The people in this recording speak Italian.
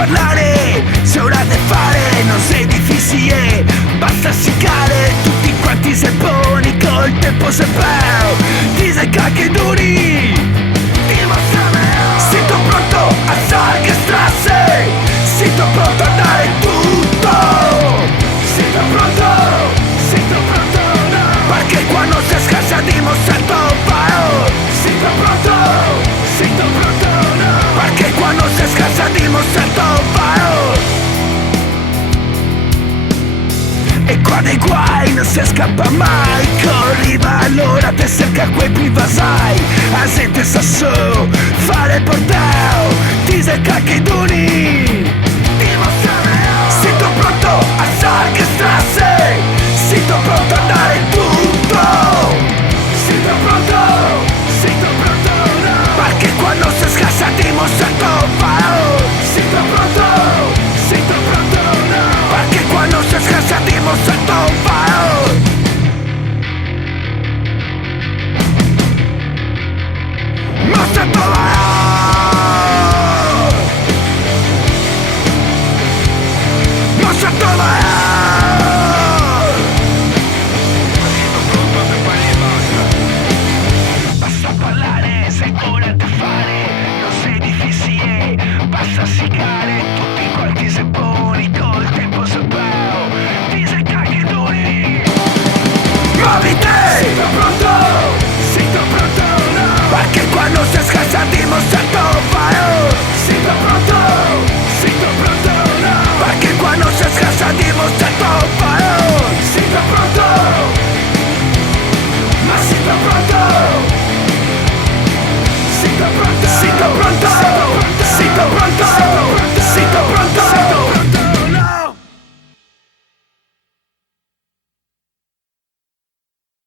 parlare, se ora de fare, non sei difficile, basta siccare, tutti quanti se poni, col tempo se però, ti sei cacchi duri, dimostrami. Sito pronto a sarche strasse, sito pronto a dare tutto, sito pronto no. Perché quando si scassa dimostra il tuo valore, sito pronto no. Perché quando si scassa dimostra il tuo valore. E qua dei guai non si scappa mai, corriva allora te cerca quei privasai, a gente sa su, fare il porteo, ti sei cacchi duni, dimostrami. Sito pronto a sarche strasse, sito pronto a dare tutto, sito pronto no. Perché quando si scassa dimostra il tuo valore, sito pronto no. Perché quando si scassa dimostra il tuo valore. Mostra il tuo valore.